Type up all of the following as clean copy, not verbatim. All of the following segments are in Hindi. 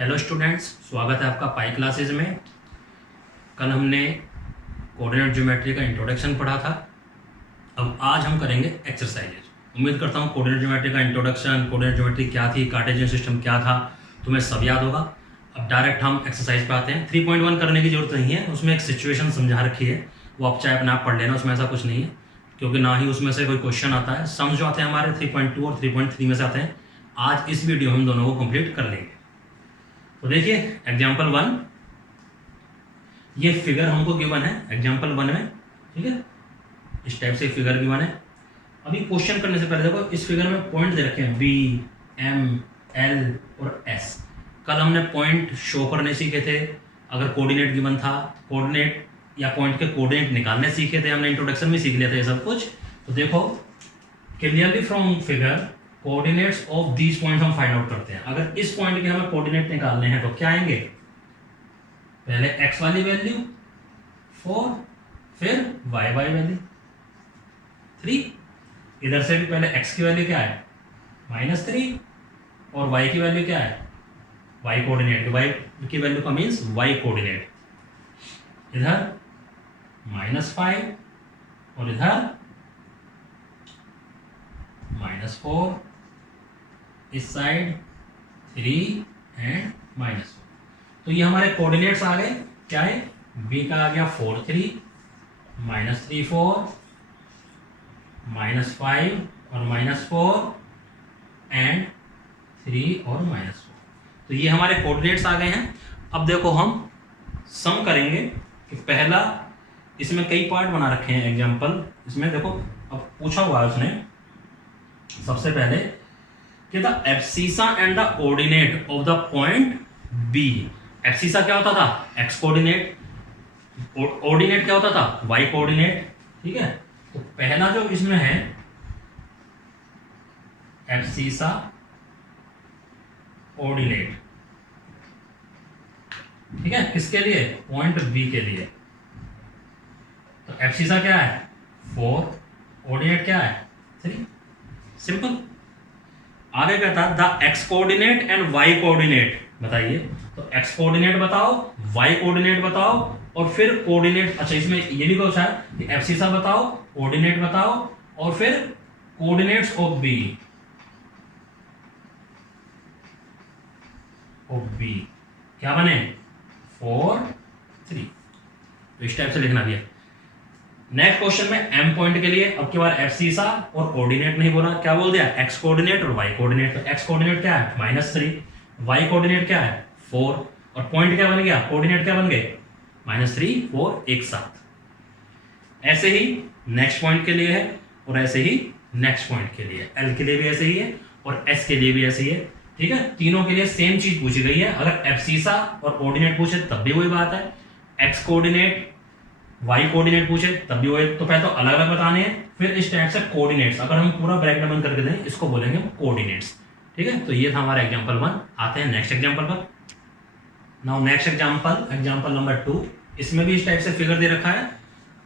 हेलो स्टूडेंट्स, स्वागत है आपका पाई क्लासेज में। कल हमने कोऑर्डिनेट ज्योमेट्री का इंट्रोडक्शन पढ़ा था। अब आज हम करेंगे एक्सरसाइजेज। उम्मीद करता हूँ कोऑर्डिनेट ज्योमेट्री का इंट्रोडक्शन, कोऑर्डिनेट ज्योमेट्री क्या थी, कार्टेशियन सिस्टम क्या था, तुम्हें सब याद होगा। अब डायरेक्ट हम एक्सरसाइज पे आते हैं। 3.1 करने की जरूरत नहीं है, उसमें एक सिचुएशन समझा रखी है, वो आप चाहे अपने आप पढ़ लेना, उसमें ऐसा कुछ नहीं है, क्योंकि ना ही उसमें से कोई क्वेश्चन आता है। सम जो आते हैं हमारे 3.2 और 3.3 में से आते हैं। आज इस वीडियो में हम दोनों को कंप्लीट कर लेंगे। तो देखिए एग्जाम्पल 1, ये फिगर हमको गिवन है एग्जाम्पल 1 में, ठीक है। इस टाइप से फिगर गिवन है। अभी क्वेश्चन करने से पहले देखो, इस फिगर में पॉइंट दे रखे हैं बी, एम, एल और एस। कल हमने पॉइंट शो करने सीखे थे। अगर कोऑर्डिनेट गिवन था, कोऑर्डिनेट या पॉइंट के कोऑर्डिनेट निकालने सीखे थे, हमने इंट्रोडक्शन में सीख लिया था ये सब कुछ। तो देखो clearly from figure coordinates of these points हम फाइंड आउट करते हैं। अगर इस पॉइंट के हमें कोऑर्डिनेट निकालने हैं तो क्या आएंगे? पहले x वाली वैल्यू 4, फिर y वैल्यू 3। इधर से भी पहले x की वैल्यू क्या है? -3 और y की वैल्यू क्या है? y coordinate. y की वैल्यू का मीन्स y कोऑर्डिनेट। इधर -5 और इधर -4, इस साइड 3 एंड -4। तो ये हमारे कोऑर्डिनेट्स आ गए। क्या है? b का आ गया 4 3, -3 4, -5 और -4 एंड 3 और -4। तो ये हमारे कोऑर्डिनेट्स आ गए हैं। अब देखो हम सम करेंगे कि पहला, इसमें कई पार्ट बना रखे हैं एग्जाम्पल। इसमें देखो अब पूछा हुआ है उसने सबसे पहले कि the abscissa and the coordinate of the point B. Abscissa क्या होता था? X coordinate. कोऑर्डिनेट क्या होता था? Y coordinate. ठीक है। तो पहला जो इसमें है एब्सिसा कोऑर्डिनेट, ठीक है, किसके लिए? पॉइंट बी के लिए। तो एब्सिसा क्या है? 4, कोऑर्डिनेट क्या है? 3। सिंपल। आगे क्या था? The X coordinate and Y coordinate बताइए। तो एक्स कोऑर्डिनेट बताओ, वाई कोऑर्डिनेट बताओ और फिर कोऑर्डिनेट। अच्छा, इसमें ये भी पूछा है कि एब्सिसा बताओ, कोऑर्डिनेट बताओ और फिर कोऑर्डिनेट्स ऑफ बी। क्या बने? 4 3। तो इस टाइप से लिखना दिया। नेक्स्ट क्वेश्चन में एम पॉइंट के लिए अब की बार एब्सिसा और कोऑर्डिनेट नहीं बोला, क्या बोल दिया? एक्स कोऑर्डिनेट और वाई कोऑर्डिनेट। तो एक्स कोऑर्डिनेट क्या है? -3, वाई कोऑर्डिनेट क्या है? 4 और पॉइंट क्या बन गया? कोऑर्डिनेट क्या बन गए? -3 4 एक साथ। ऐसे ही नेक्स्ट पॉइंट के लिए है और ऐसे ही नेक्स्ट पॉइंट के लिए। एल के लिए भी ऐसे ही है और एस के लिए भी ऐसे ही है। ठीक है, तीनों के लिए सेम चीज पूछी गई है। अगर एब्सिसा और कोऑर्डिनेट पूछे तब भी वही बात है, एक्स कोऑर्डिनेट वाई कोऑर्डिनेट पूछे तब भी वही। तो पहले तो अलग अलग बताने हैं, फिर इस टाइप से कोऑर्डिनेट्स। अगर हम पूरा ब्रैकेट बंद करके दें, इसको बोलेंगे कोऑर्डिनेट्स। ठीक है, तो ये था हमारा एग्जांपल 1। आते हैं नेक्स्ट एग्जांपल पर। Now next example number 2। इसमें भी इस टाइप से फिगर दे रखा है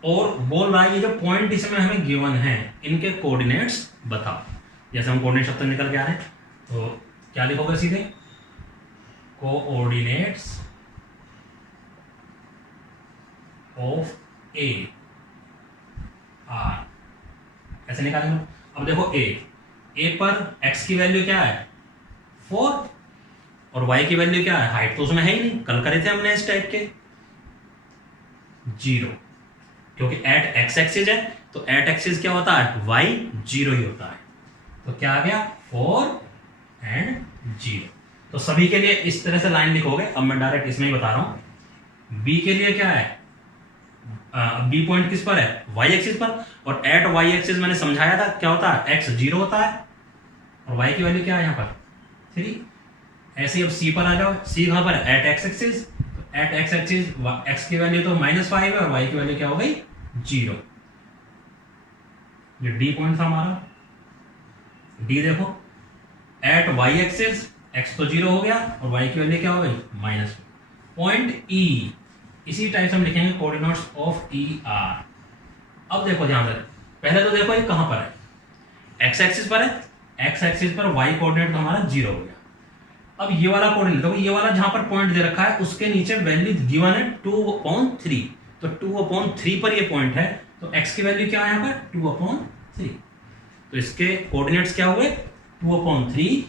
और बोल रहा है ये जो पॉइंट इसमें हमें गिवन है, इनके कोऑर्डिनेट्स बताओ। जैसे हम कोऑर्डिनेट शब्द निकल के आ रहे हैं, तो क्या लिखोगे सीधे? कोऑर्डिनेट्स ऑफ ए आर, ऐसे निकालेंगे। अब देखो ए पर एक्स की वैल्यू क्या है? 4 और वाई की वैल्यू क्या है? हाइट तो उसमें है ही नहीं, कल करे थे हमने इस टाइप के 0, क्योंकि एट एक्स एक्सिस है। तो एट एक्सिस क्या होता है? वाई 0 ही होता है। तो क्या आ गया? 4 एंड 0। तो सभी के लिए इस तरह से लाइन लिखोगे। अब मैं डायरेक्ट इसमें ही बता रहा हूं। बी के लिए क्या है? बी पॉइंट किस पर है? वाई एक्सिस पर। और एट वाई एक्सिस मैंने समझाया था क्या होता है? एक्स 0 होता है और वाई की वैल्यू क्या है यहाँ पर? 3। ऐसे ही अब सी पर आ जाओ। सी कहां पर है? At X axis. At X axis X की वैल्यू तो -5 है और वाई की वैल्यू क्या हो गई? 0। ये डी पॉइंट था हमारा। डी देखो, एट वाई एक्सिस एक्स तो 0 हो गया और वाई की वैल्यू क्या हो गई? -2। पॉइंट ई, इसी टाइप से हम लिखेंगे कोऑर्डिनेट्स ऑफ ई आर। अब देखो ध्यान से, पहले तो देखो ये कहां पर है? एक्स एक्सिस पर है। एक्स एक्सिस पर वाई कोऑर्डिनेट तो हमारा 0 हो गया। अब ये वाला कोऑर्डिनेट देखो, ये वाला जहां पर पॉइंट दे रखा है उसके नीचे वैल्यू गिवन है 2/3, तो 2/3 पर ये पॉइंट है, तो x की वैल्यू क्या है यहाँ पर 2/3, तो इसके कोऑर्डिनेट्स क्या हुए 2/3,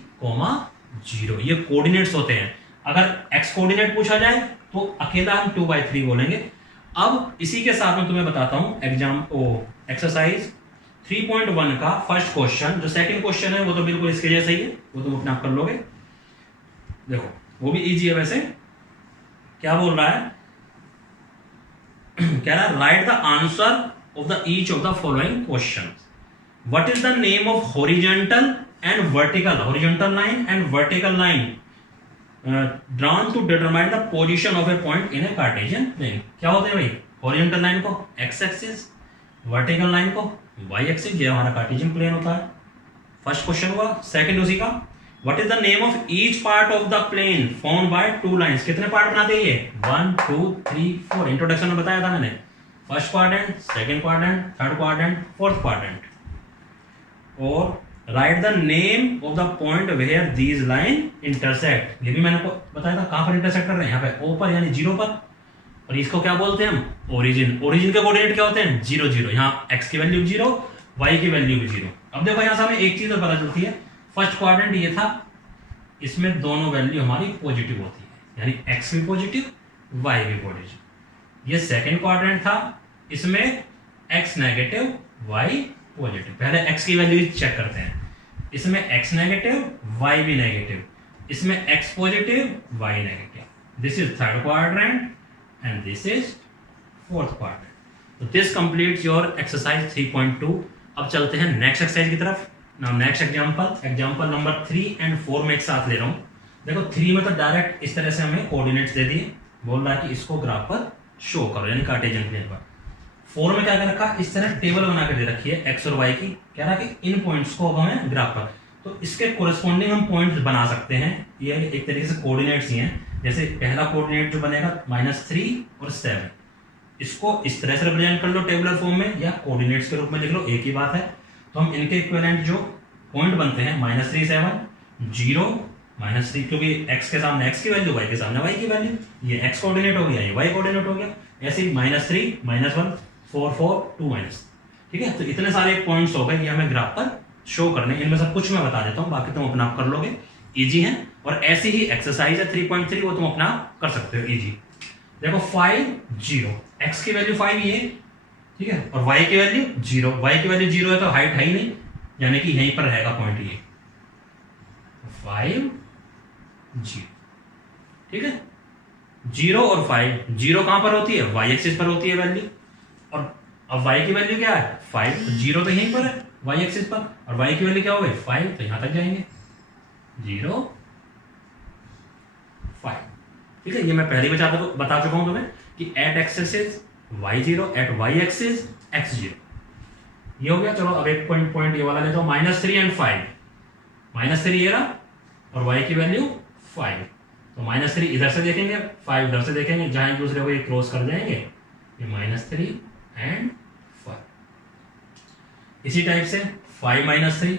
0। ये कोऑर्डिनेट्स होते हैं। अगर x कोऑर्डिनेट पूछा जाए तो अकेला हम 2/3 बोलेंगे। अब इसी के साथ में तुम्हें बताता हूं एक्सरसाइज 3.1 का फर्स्ट क्वेश्चन। जो सेकंड क्वेश्चन है वो तो बिल्कुल इसके जैसा ही है, वो तुम अपने आप कर लोगे। देखो वो भी इजी है वैसे। क्या बोल रहा है, कह रहा है right the answer of the each of the following question. What is the name of horizontal and vertical, horizontal line and vertical line drawn to determine the position of a point in a Cartesian plane. क्या होते हैं भाई, हॉरिजॉन्टल लाइन को एक्स एक्सिस, वर्टिकल लाइन को वाई एक्सिस, ये हमारा कार्टेशियन प्लेन होता है। फर्स्ट क्वेश्चन हुआ। सेकंड उसी का, what is the name of each part of the plane formed by two lines. कितने पार्ट बनाते हैं ये 1 2 3 4, इंट्रोडक्शन में बताया था मैंने। First quadrant, second quadrant, third quadrant, fourth quadrant. और right the name of the point where these line intersect, ये भी मैंने बताया था कहां पर इंटरसेक्ट कर रहे हैं, यहाँ पे ओ पर यानी 0 पर। और इसको क्या बोलते हैं हम, ओरिजिन। ओरिजिन के कोऑर्डिनेट क्या होते हैं 0 0, यहाँ x की वैल्यू 0, y की वैल्यू भी 0। अब देखो यहाँ से हमें एक चीज और पता चलती है, फर्स्ट क्वाड्रेंट ये था, इसमें दोनों वैल्यू हमारी पॉजिटिव होती है, यानी x भी पॉजिटिव, y भी पॉजिटिव। ये सेकंड क्वाड्रेंट था, इसमें x नेगेटिव, y पॉजिटिव। पहले x की वैल्यू चेक करते हैं। इसमें x नेगेटिव, y भी नेगेटिव, इसमें x positive, y negative. This is third quadrant and this is fourth quadrant. तो दिस कंप्लीट्स योर एक्सरसाइज 3.2। अब चलते हैं नेक्स्ट एक्सरसाइज की तरफ। नाउ नेक्स्ट एग्जांपल नंबर 3 और 4 में एक साथ ले रहा हूं। देखो 3 में तो डायरेक्ट इस तरह से हमें कोऑर्डिनेट्स दे दिए, बोल रहा है कि इसको ग्राफ पर शो करो, यानी कार्टेशियन प्लेन पर। 4 में क्या कर रखा, इस तरह टेबल बना के दे रखी है एक्स और वाई की। कह रहा कि इन पॉइंट्स को अब हमें ग्राफ पर, तो इसके कोरेस्पॉन्डिंग हम पॉइंट्स बना सकते हैं। ये एक तरीके से कोऑर्डिनेट्स ही हैं। जैसे पहला कोऑर्डिनेट जो बनेगा -3 और 7, इसको इस तरह से रिप्रेजेंट कर लो टेबुलर फॉर्म में या कोऑर्डिनेट्स के रूप में लिख लो, एक ही बात है। तो हम इनके इक्विवेलेंट जो पॉइंट बनते हैं -3 7 0 -3, क्योंकि x के सामने x की वैल्यू, y के सामने y की वैल्यू, ये x कोऑर्डिनेट हो गया, ये y कोऑर्डिनेट हो गया। ऐसे ही -3 -1 4 4 2 ठीक है। तो इतने सारे पॉइंट्स हो गए, ये हमें ग्राफ पर शो करने। इनमें सब कुछ मैं बता देता हूं, बाकी तुम अपना आप कर लोगे, इजी है। और ऐसी ही एक्सरसाइज है 3.3, वो तुम अपना आप कर सकते हो, इजी। देखो 5 0, x की वैल्यू 5 ये, ठीक है, और y की वैल्यू 0, y की वैल्यू 0 है तो हाइट है ही नहीं, यानी कि यहीं पर रहेगा पॉइंट ये 5 0, ठीक है। 0 और 5, 0 कहां पर होती है, y एक्सिस पर होती है वैल्यू, और अब y की वैल्यू क्या है 5, तो 0 तो यहीं पर है y एक्सिस पर, और y की वैल्यू क्या हो गई 5, तो यहां तक जाएंगे 0 5, ठीक है। ये मैं पहले बता चुका हूं तुम्हें कि at x axis y0, at y axis x0, ये हो गया। चलो अब एक पॉइंट ये वाला लेता हूं, -3 और 5, -3 ये रहा और y की वैल्यू 5, तो -3 इधर से देखेंगे, 5 इधर से देखेंगे, जहां एक दूसरे को ये क्रॉस कर जाएंगे, ये -3 एंड 5। इसी टाइप से 5 -3,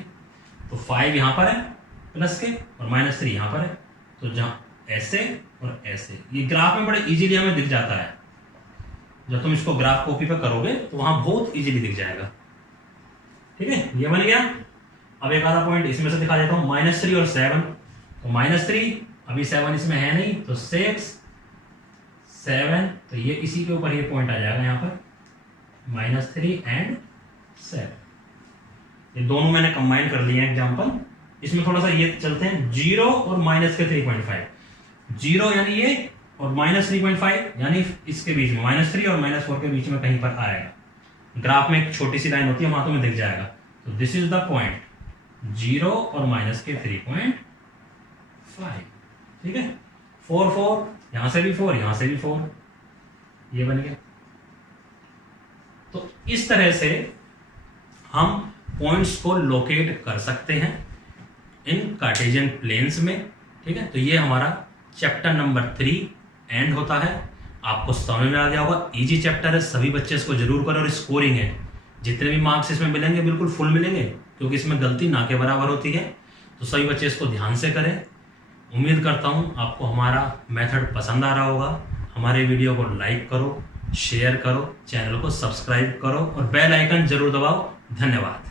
तो 5 यहां पर है प्लस के और -3 यहां पर है, तो जहां ऐसे और ऐसे, ये ग्राफ में बड़े इजीली हमें दिख जाता है। जब तुम इसको ग्राफ कॉपी पे करोगे तो वहां बहुत इजीली दिख जाएगा, ठीक है। ये बन गया। अब एक आधा पॉइंट इसमें से दिखा देता हूं, -3 और 7, तो -3 अभी 7 इसमें है नहीं, तो 6 7, तो ये इसी के ऊपर ये पॉइंट आ जाएगा यहाँ पर, -3 एंड 7। ये दोनों मैंने कंबाइन कर लिए एग्जांपल। इसमें थोड़ा सा ये चलते हैं, 0 और -3.5, 0 यानी ये और -3.5 यानी इसके बीच में, -3 और -4 के बीच में कहीं पर आएगा। ग्राफ में एक छोटी सी लाइन होती है, वहां तुम्हें दिख जाएगा। तो दिस इज द पॉइंट, 0 और -3.5, ठीक है। 4 4, यहां से भी 4, यहां से भी 4, ये बन गया। तो इस तरह से हम पॉइंट्स को लोकेट कर सकते हैं इन कार्टेशियन प्लेन्स में, ठीक है। तो ये हमारा चैप्टर नंबर 3 एंड होता है। आपको समझ में आ गया होगा, इजी चैप्टर है, सभी बच्चे इसको जरूर करें। और स्कोरिंग है, जितने भी मार्क्स इसमें मिलेंगे बिल्कुल फुल मिलेंगे, क्योंकि इसमें गलती ना के बराबर होती है। तो सभी बच्चे इसको ध्यान से करें। उम्मीद करता हूँ आपको हमारा मेथड पसंद आ रहा होगा। हमारे वीडियो को लाइक करो, शेयर करो, चैनल को सब्सक्राइब करो और बेल आइकन जरूर दबाओ। धन्यवाद।